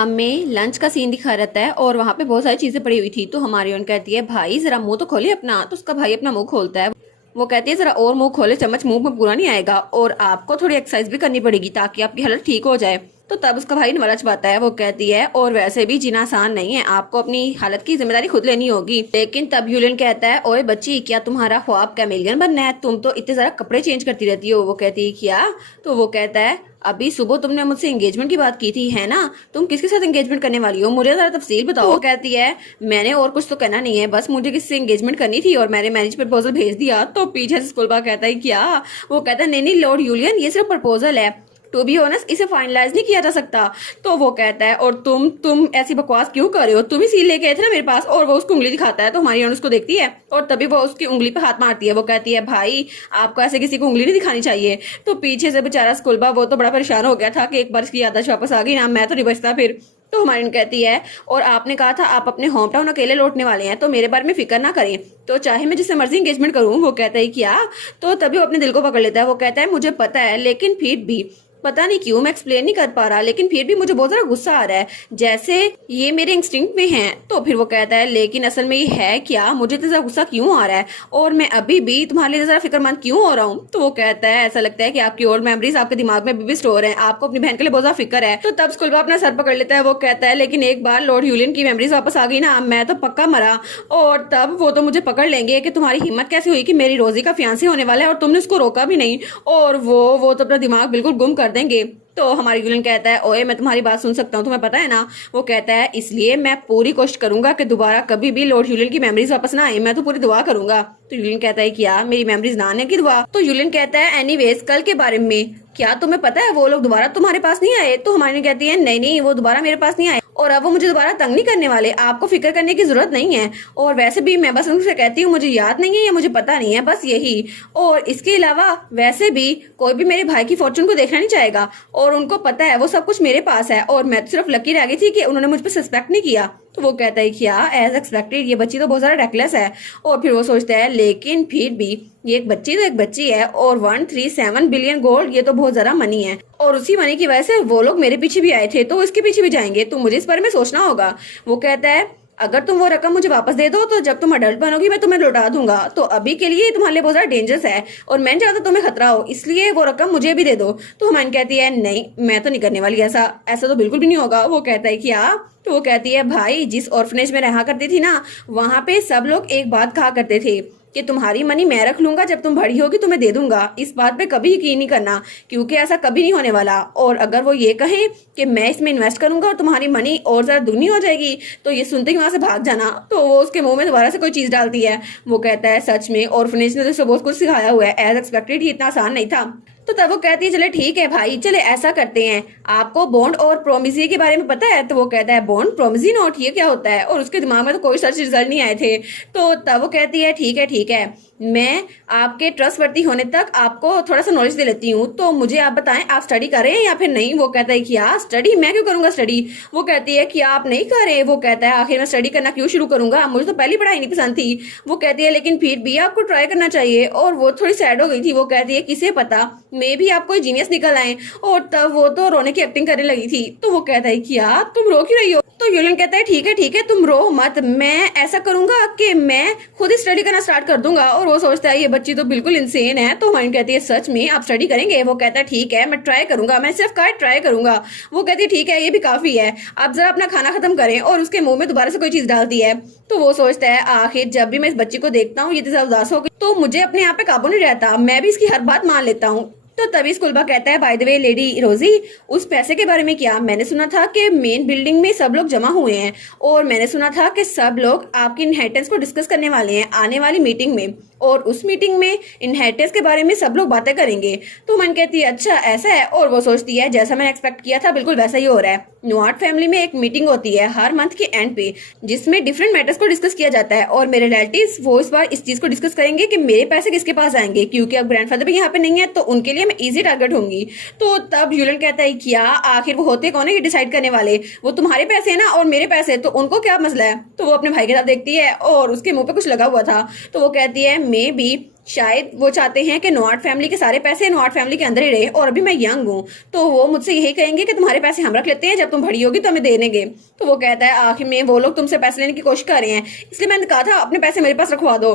हमें लंच का सीन दिखा रहता है और वहाँ पे बहुत सारी चीजें पड़ी हुई थी। तो हमारी ओन कहती है भाई जरा मुंह तो खोले अपना। तो उसका भाई अपना मुंह खोलता है। वो कहती है जरा और मुंह खोले, चम्मच मुंह में पूरा नहीं आएगा और आपको थोड़ी एक्सरसाइज भी करनी पड़ेगी ताकि आपकी हालत ठीक हो जाए। तो तब उसका भाई नवलच पाता है। वो कहती है और वैसे भी जीना आसान नहीं है, आपको अपनी हालत की जिम्मेदारी खुद लेनी होगी। लेकिन तब यूलियन कहता है ओए बच्ची, क्या तुम्हारा ख्वाब कैमेलियन बनना है? तुम तो इतने सारा कपड़े चेंज करती रहती हो। वो कहती है क्या? तो वो कहता है अभी सुबह तुमने मुझसे एंगेजमेंट की बात की थी है ना, तुम किसके साथ एंगेजमेंट करने वाली हो, मुझे जरा तफसील बताओ। तो वो कहती है मैंने और कुछ तो कहना नहीं है, बस मुझे किससे एंगेजमेंट करनी थी और मैंने मैरिज प्रपोजल भेज दिया। तो पीछे से स्कूलबा कहता है क्या? वो कहता है नहीं लॉर्ड यूलियन, ये सिर्फ प्रपोजल है, टू बी ऑनेस्ट इसे फाइनलाइज नहीं किया जा सकता। तो वो कहता है और तुम ऐसी बकवास क्यों कर रहे हो, तुम ही सील लेके आए थे ना मेरे पास। और वो उसको उंगली दिखाता है। तो हमारी उसको देखती है और तभी वो उसकी उंगली पे हाथ मारती है। वो कहती है भाई आपको ऐसे किसी को उंगली नहीं दिखानी चाहिए। तो पीछे से बेचारा स्कूलबा वो तो बड़ा परेशान हो गया था कि एक बार इसकी याददाश्त वापस आ गई ना, मैं तो नहीं बचता फिर। तो हमारी कहती है और आपने कहा था आप अपने होम टाउन अकेले लौटने वाले हैं, तो मेरे बारे में फिक्र ना करें, तो चाहे मैं जिससे मर्जी एंगेजमेंट करूं। वो कहता है क्या? तो तभी वो अपने दिल को पकड़ लेता है। वो कहता है मुझे पता है, लेकिन फिर भी पता नहीं क्यों मैं एक्सप्लेन नहीं कर पा रहा, लेकिन फिर भी मुझे बहुत ज्यादा गुस्सा आ रहा है, जैसे ये मेरे इंस्टिंक्ट में है। तो फिर वो कहता है लेकिन असल में ये है क्या, मुझे इतना ज्यादा गुस्सा क्यों आ रहा है और मैं अभी भी तुम्हारे लिए जरा फिक्रमंद क्यों हो रहा हूँ। तो वो कहता है ऐसा लगता है कि आपकी ओल्ड मेमोरीज आपके दिमाग में अभी भी स्टोर है, आपको अपनी बहन के लिए बहुत ज्यादा फिक्र है। तो तब स्कूलबा अपना सर पकड़ लेता है। वो कहता है लेकिन एक बार लॉर्ड यूलियन की मेमोरीज वापस आ गई ना, मैं तो पक्का मरा और तब वो तो मुझे पकड़ लेंगे कि तुम्हारी हिम्मत कैसे हुई कि मेरी रोजी का फियांसी होने वाला है और तुमने उसको रोका भी नहीं, और वो तो अपना दिमाग बिल्कुल गुम कर देंगे। तो हमारी यूलियन कहता है ओए मैं तुम्हारी बात सुन सकता हूँ, तुम्हें पता है ना। वो कहता है इसलिए मैं पूरी कोशिश करूंगा कि दोबारा कभी भी लॉर्ड यूलियन की मेमोरीज वापस ना आए, मैं तो पूरी दुआ करूंगा। तो यूलियन कहता है क्या मेरी मेमोरीज ना आने की दुआ? तो यूलियन कहता है एनीवेज कल के बारे में क्या तुम्हें पता है वो लोग दोबारा तुम्हारे पास नहीं आए? तो हमारी कहती है नहीं वो दोबारा मेरे पास नहीं आए और अब वो मुझे दोबारा तंग नहीं करने वाले, आपको फिक्र करने की जरूरत नहीं है। और वैसे भी मैं बस उनसे कहती हूँ मुझे याद नहीं है या मुझे पता नहीं है, बस यही। और इसके अलावा वैसे भी कोई भी मेरे भाई की फॉर्चून को देखना नहीं चाहेगा और उनको पता है वो सब कुछ मेरे पास है और मैं तो सिर्फ लकी रह गई थी कि उन्होंने मुझ पर सस्पेक्ट नहीं किया। तो वो कहता है क्या एज एक्सपेक्टेड ये बच्ची तो बहुत ज्यादा रेकलेस है। और फिर वो सोचता है लेकिन फिर भी ये एक बच्ची तो एक बच्ची है और 137 बिलियन गोल्ड ये तो बहुत ज्यादा मनी है और उसी मनी की वजह से वो लोग मेरे पीछे भी आए थे तो इसके पीछे भी जाएंगे, तो मुझे इस बारे में सोचना होगा। वो कहता है अगर तुम वो रकम मुझे वापस दे दो तो जब तुम अडल्ट बनोगी मैं तुम्हें लौटा दूंगा, तो अभी के लिए तुम्हारे लिए बहुत ज्यादा डेंजरस है और मैं नहीं चाहता तुम्हें खतरा हो, इसलिए वो रकम मुझे भी दे दो। तो हमारी कहती है नहीं मैं तो नहीं करने वाली ऐसा, ऐसा तो बिल्कुल भी नहीं होगा। वो कहता है क्या? तो वो कहती है भाई जिस ऑर्फनेज में रहा करती थी ना, वहां पे सब लोग एक बात कहा करते थे कि तुम्हारी मनी मैं रख लूंगा, जब तुम बड़ी होगी तुम्हें दे दूंगा। इस बात पे कभी यकीन नहीं करना क्योंकि ऐसा कभी नहीं होने वाला, और अगर वो ये कहें कि मैं इसमें इन्वेस्ट करूंगा और तुम्हारी मनी और ज्यादा दुगनी हो जाएगी तो ये सुनते ही वहां से भाग जाना। तो वो उसके मुंह में दोबारा से कोई चीज डालती है। वो कहता है सच में ऑर्फनेज ने तो बहुत कुछ सिखाया हुआ है, एज एक्सपेक्टेड ये इतना आसान नहीं था। तो तब वो कहती है चले ठीक है भाई, चले ऐसा करते हैं, आपको बॉन्ड और प्रोमिसी के बारे में पता है? तो वो कहता है बॉन्ड प्रोमिसी नोट ये क्या होता है, और उसके दिमाग में तो कोई सर्च रिजल्ट नहीं आए थे। तो तब वो कहती है ठीक है मैं आपके ट्रस्टवर्दी होने तक आपको थोड़ा सा नॉलेज दे लेती हूँ, तो मुझे आप बताएं आप स्टडी कर रहे हैं या फिर नहीं। वो कहता है कि यार स्टडी मैं क्यों करूंगा स्टडी। वो कहती है कि आप नहीं कर रहे। वो कहता है आखिर मैं स्टडी करना क्यों शुरू करूंगा, मुझे तो पहली पढ़ाई नहीं पसंद थी। वो कहती है लेकिन फिर भी आपको ट्राई करना चाहिए, और वो थोड़ी सैड हो गई थी। वो कहती है किसे पता मे भी आप कोई जीनियस निकल आए, और तब वो तो रोने की एक्टिंग करने लगी थी। तो वो कहता है कि यार तुम रो क्यों रही हो। तो यूलियन कहता है ठीक है तुम रो मत, मैं ऐसा करूंगा कि मैं खुद ही स्टडी करना स्टार्ट कर दूंगा। और वो सोचता है ये बच्ची तो बिल्कुल इंसेन है। तो हमारी कहती है सच में आप स्टडी करेंगे? वो कहता है ठीक है मैं ट्राई करूंगा, मैं सिर्फ ट्राई करूंगा। वो कहती है ठीक है ये भी काफी है, आप जरा अपना खाना खत्म करें। और उसके मुंह में दोबारा से कोई चीज डालती है। तो वो सोचता है आखिर जब भी मैं इस बच्ची को देखता हूँ ये तो उदास हो गई, तो मुझे अपने आप पे काबू नहीं रहता, मैं भी इसकी हर बात मान लेता हूँ। तो तभी स्कूलबा कहता है बाय द वे लेडी रोजी उस पैसे के बारे में क्या? मैंने सुना था कि मेन बिल्डिंग में सब लोग जमा हुए हैं और मैंने सुना था कि सब लोग आपकी इनहेरिटेंस को डिस्कस करने वाले हैं आने वाली मीटिंग में, और उस मीटिंग में इनहेरिटेंस के बारे में सब लोग बातें करेंगे। तो मन कहती है अच्छा ऐसा है, और वो सोचती है जैसा मैंने एक्सपेक्ट किया था बिल्कुल वैसा ही हो रहा है। नुआर्ट फैमिली में एक मीटिंग होती है हर मंथ के एंड पे जिसमें डिफरेंट मैटर्स को डिस्कस किया जाता है, और मेरे रिलेटिव्स वो इस बार इस चीज को डिस्कस करेंगे कि मेरे पैसे किसके पास आएंगे, क्योंकि अब ग्रैंडफादर भी यहाँ पे नहीं है तो उनके लिए मैं इजी टारगेट होंगी। तो तब यूलियन कहता है क्या आखिर वो होते कौन है ये डिसाइड करने वाले, वो तुम्हारे पैसे है ना और मेरे पैसे, तो उनको क्या मसला है। तो वो अपने भाई के साथ देखती है और उसके मुंह पे कुछ लगा हुआ था। तो वो कहती है मे बी शायद वो चाहते हैं कि नॉट फैमिली के सारे पैसे नॉट फैमिली के अंदर ही रहे, और अभी मैं यंग हूँ तो वो मुझसे यही कहेंगे कि तुम्हारे पैसे हम रख लेते हैं, जब तुम बड़ी होगी तो हमें दे देंगे। तो वो कहता है आखिर में वो लोग तुमसे पैसे लेने की कोशिश कर रहे हैं, इसलिए मैंने कहा था अपने पैसे मेरे पास रखवा दो।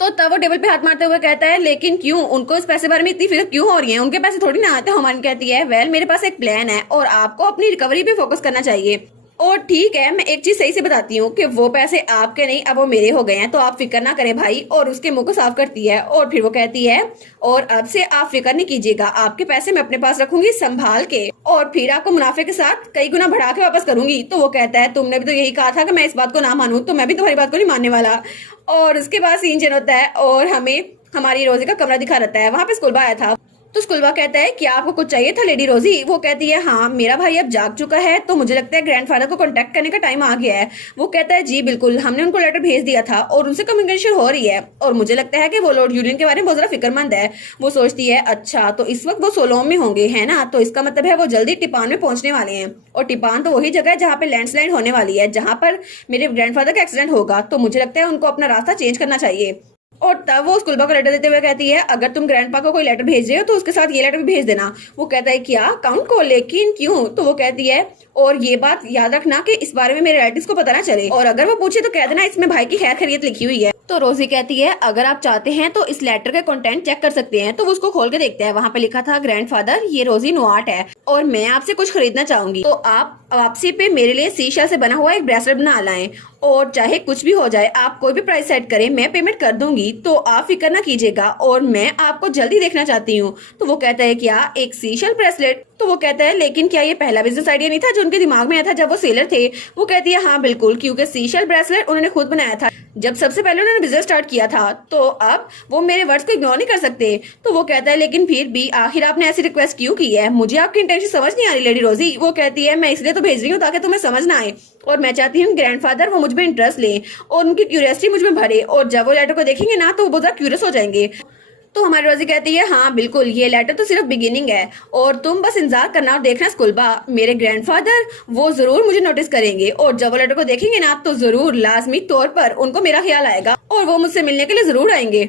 तो तब वो टेबल पे हाथ मारते हुए कहता है लेकिन क्यों, उनको इस पैसे बारे में इतनी फिक्र क्यों हो रही है, उनके पैसे थोड़ी ना आते। हमारी कहती है वेल मेरे पास एक प्लान है और आपको अपनी रिकवरी पे फोकस करना चाहिए। और ठीक है, मैं एक चीज सही से बताती हूँ कि वो पैसे आपके नहीं, अब वो मेरे हो गए हैं, तो आप फिक्र ना करें भाई। और उसके मुंह को साफ करती है और फिर वो कहती है और अब से आप फिक्र नहीं कीजिएगा, आपके पैसे मैं अपने पास रखूंगी संभाल के, और फिर आपको मुनाफे के साथ कई गुना बढ़ा के वापस करूंगी। तो वो कहता है तुमने भी तो यही कहा था कि मैं इस बात को ना मानूं, तो मैं भी तुम्हारी बात को नहीं मानने वाला। और उसके बाद सीन चेंज होता है और हमें हमारी रोजी का कमरा दिखा रहता है। वहां पे स्कूलबा आया था, तो स्कूलबा कहता है क्या आपको कुछ चाहिए था लेडी रोजी। वो कहती है हाँ मेरा भाई अब जाग चुका है, तो मुझे लगता है ग्रैंडफादर को कांटेक्ट करने का टाइम आ गया है। वो कहता है जी बिल्कुल, हमने उनको लेटर भेज दिया था और उनसे कम्युनिकेशन हो रही है, और मुझे लगता है कि वो लॉर्ड यूलियन के बारे में बहुत ज्यादा फिक्रमंद है। वो सोचती है अच्छा तो इस वक्त वो सोलोम में होंगे है ना, तो इसका मतलब है वो जल्दी टिपान में पहुंचने वाले हैं, और टिपान तो वही जगह है जहाँ पे लैंडस्लाइड होने वाली है, जहाँ पर मेरे ग्रैंडफादर का एक्सीडेंट होगा। तो मुझे लगता है उनको अपना रास्ता चेंज करना चाहिए। और तब वो स्कूलबा को लेटर देते हुए कहती है अगर तुम ग्रैंडपा को कोई लेटर भेज रहे हो तो उसके साथ ये लेटर भी भेज देना। वो कहता है क्या काउंट को, लेकिन क्यों। तो वो कहती है और ये बात याद रखना कि इस बारे में मेरे रिलेटिव्स को पता ना चले, और अगर वो पूछे तो कह देना इसमें भाई की खैर खैरियत लिखी हुई है। तो रोजी कहती है अगर आप चाहते हैं तो इस लेटर के कंटेंट चेक कर सकते हैं। तो वो उसको खोल के देखते हैं, वहाँ पे लिखा था ग्रैंडफादर ये रोजी नोआट है और मैं आपसे कुछ खरीदना चाहूंगी, तो आप वापसी पे मेरे लिए शीशा से बना हुआ एक ब्रेसलेट बना लाएं, और चाहे कुछ भी हो जाए आप कोई भी प्राइस सेट करें मैं पेमेंट कर दूंगी, तो आप फिक्र ना कीजिएगा और मैं आपको जल्दी देखना चाहती हूँ। तो वो कहता है क्या एक सीशल ब्रेसलेट। तो वो कहता है लेकिन क्या ये पहला बिजनेस आइडिया नहीं था जो उनके दिमाग में आया था जब वो सेलर थे। वो कहती है हाँ बिल्कुल, क्योंकि सीशल ब्रेसलेट उन्होंने खुद बनाया था जब सबसे पहले उन्होंने बिजनेस स्टार्ट किया था, तो अब वो मेरे वर्ड्स को इग्नोर नहीं कर सकते। तो वो कहता है लेकिन फिर भी आखिर आपने ऐसी रिक्वेस्ट क्यों की है, मुझे आपकी इंटेंशन समझ नहीं आ रही लेडी रोजी। वो कहती है मैं इसलिए तो भेज रही हूँ ताकि तुम्हें समझ ना आए, और मैं चाहती हूँ ग्रैंडफादर वो मुझ में इंटरेस्ट ले और उनकी क्यूरियोसिटी मुझ में भरे, और जब वो लेटर को देखेंगे ना तो वो बहुत ज्यादा क्यूरियस हो जाएंगे। तो हमारी रोजी कहती है हाँ बिल्कुल, ये लेटर तो सिर्फ बिगिनिंग है और तुम बस इंतजार करना और देखना स्कूलबा, मेरे ग्रैंडफादर वो जरूर मुझे नोटिस करेंगे, और जब वो लेटर को देखेंगे ना तो जरूर लाजमी तौर पर उनको मेरा ख्याल आएगा और वो मुझसे मिलने के लिए जरूर आएंगे।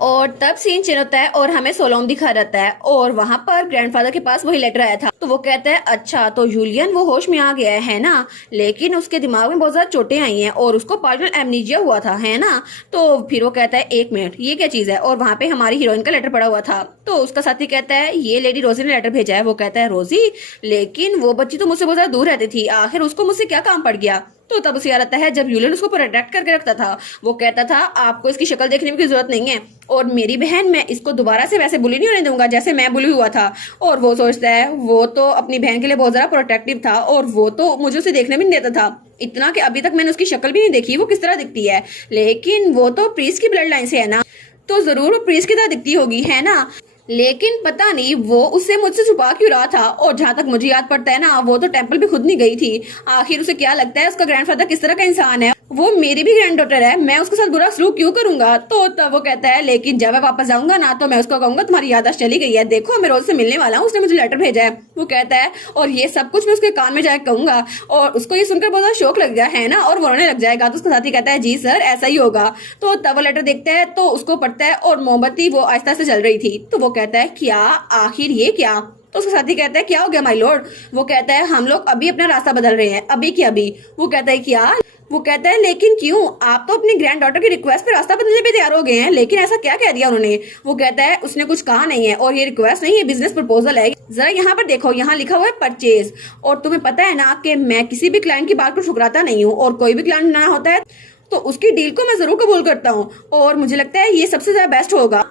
और तब सीन चेंज होता है और हमें सोलोम दिखा रहता है, और वहां पर ग्रैंडफादर के पास वही लेटर आया था। तो वो कहता है अच्छा तो जूलियन वो होश में आ गया है ना, लेकिन उसके दिमाग में बहुत ज्यादा चोटें आई हैं और उसको पार्शियल एमनीजिया हुआ था है ना। तो फिर वो कहता है एक मिनट ये क्या चीज है, और वहां पे हमारी हीरोइन का लेटर पड़ा हुआ था। तो उसका साथी कहता है ये लेडी रोजी ने लेटर भेजा है। वो कहता है रोजी, लेकिन वो बच्ची तो मुझसे बहुत ज्यादा दूर रहती थी, आखिर उसको मुझसे क्या काम पड़ गया। तो तब उसे याद आता है जब यूलियन उसको प्रोटेक्ट करके रखता था, वो कहता था आपको इसकी शक्ल देखने की जरूरत नहीं है, और मेरी बहन मैं इसको दोबारा से वैसे बुली नहीं होने दूंगा जैसे मैं बुली हुआ था। और वो सोचता है वो तो अपनी बहन के लिए बहुत ज्यादा प्रोटेक्टिव था, और वो तो मुझे उसे देखने भी नहीं देता था, इतना कि अभी तक मैंने उसकी शक्ल भी नहीं देखी वो किस तरह दिखती है, लेकिन वो तो प्रीस्ट की ब्लड लाइन से है ना, तो जरूर वो प्रीस्ट की तरह दिखती होगी है ना। लेकिन पता नहीं वो उससे मुझसे छुपा क्यों रहा था, और जहां तक मुझे याद पड़ता है ना वो तो टेंपल भी खुद नहीं गई थी। आखिर उसे क्या लगता है उसका ग्रैंडफादर किस तरह का इंसान है, वो मेरी भी ग्रैंड डॉटर है, मैं उसके साथ बुरा सलूक क्यों करूंगा। तो तब वो कहता है लेकिन जब मैं वापस जाऊंगा ना तो मैं उसको कहूंगा तुम्हारी याददाश्त चली गई है, देखो मैं रोज से मिलने वाला हूँ, उसने मुझे लेटर भेजा है। वो कहता है और ये सब कुछ मैं उसके कान में जाकर कहूंगा, और उसको ये सुनकर बहुत शौक लग गया है ना और वो रोने लग जाएगा। तो उसका साथी कहता है जी सर ऐसा ही होगा। तो तब वो लेटर देखता है तो उसको पढ़ता है और मोमबत्ती वो आहिस्ता से जल रही थी। तो वो कहता है क्या आखिर ये क्या। तो उसका साथी कहता है क्या हो गया माय लॉर्ड। वो कहता है हम लोग अभी अपना रास्ता बदल रहे हैं, अभी की अभी। वो कहता है क्या। वो कहता है लेकिन क्यों, आप तो अपनी ग्रैंड डॉटर की रिक्वेस्ट पे रास्ता बदलने पे तैयार हो गए हैं, लेकिन ऐसा क्या कह दिया उन्होंने। वो कहता है उसने कुछ कहा नहीं है, और ये रिक्वेस्ट नहीं है बिजनेस प्रपोजल है। जरा यहाँ पर देखो, यहाँ लिखा हुआ है परचेज, और तुम्हें पता है ना कि मैं किसी भी क्लाइंट की बात को ठुकराता नहीं हूँ, और कोई भी क्लाइंट ना होता है तो उसकी डील को मैं जरूर कबूल करता हूँ, और मुझे लगता है ये सबसे ज्यादा बेस्ट होगा।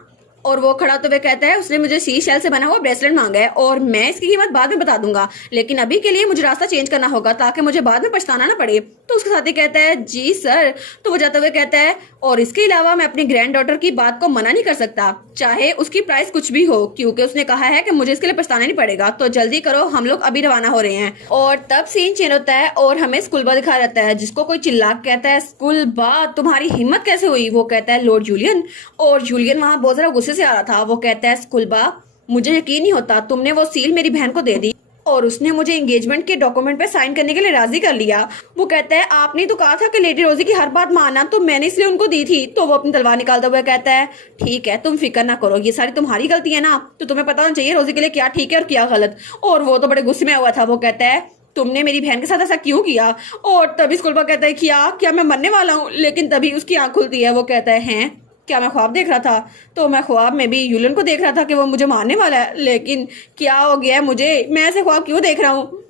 और वो खड़ा तो वे कहता है उसने मुझे सी शेल से बना हुआ ब्रेसलेट मांगा है और मैं इसकी कीमत बाद में बता दूंगा, लेकिन अभी के लिए मुझे रास्ता चेंज करना होगा ताकि मुझे बाद में पछताना ना पड़े। तो उसके साथी कहता है जी सर। तो वो जाते हुए कहता है और इसके अलावा मैं अपनी ग्रैंड डॉटर की बात को मना नहीं कर सकता, चाहे उसकी प्राइस कुछ भी हो, क्योंकि उसने कहा है कि मुझे इसके लिए पछताना नहीं पड़ेगा। तो जल्दी करो, हम लोग अभी रवाना हो रहे हैं। और तब सीन चेंज होता है और हमें स्कूलबा दिखा रहता है, जिसको कोई चिल्ला कहता है स्कूलबा तुम्हारी हिम्मत कैसे हुई। वो कहता है लॉर्ड जूलियन, और जूलियन वहाँ बहुत ज्यादा गुस्से से आ रहा था। वो कहता है स्कूलबा मुझे यकीन नहीं होता तुमने वो सील मेरी बहन को दे दी, और उसने मुझे एंगेजमेंट के डॉक्यूमेंट पे साइन करने के लिए राजी कर लिया। वो कहता है आपने तो कहा था कि लेडी रोजी की हर बात मानना, तो मैंने इसलिए उनको दी थी। तो वो अपनी तलवार निकालता हुआ कहता है ठीक है तुम फिक्र ना करो, ये सारी तुम्हारी गलती है ना, तो तुम्हें पता होना चाहिए रोजी के लिए क्या ठीक है और क्या गलत। और वो तो बड़े गुस्से में हुआ था। वो कहता है तुमने मेरी बहन के साथ ऐसा क्यों किया। और तभी स्कूल कहता है क्या मैं मरने वाला हूँ। लेकिन तभी उसकी आंख खुलती है। वो कहता है क्या मैं ख्वाब देख रहा था। तो मैं ख्वाब में भी यूलन को देख रहा था कि वो मुझे मारने वाला है, लेकिन क्या हो गया है मुझे, मैं ऐसे ख्वाब क्यों देख रहा हूँ।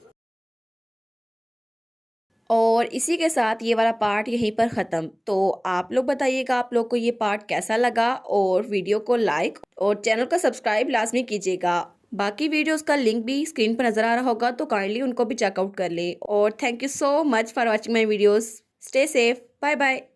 और इसी के साथ ये वाला पार्ट यहीं पर ख़त्म। तो आप लोग बताइएगा आप लोग को ये पार्ट कैसा लगा, और वीडियो को लाइक और चैनल को सब्सक्राइब लाजमी कीजिएगा। बाकी वीडियोस का लिंक भी स्क्रीन पर नज़र आ रहा होगा, तो काइंडली उनको भी चेकआउट कर ले। और thank you so much for watching my videos. Stay safe, bye bye.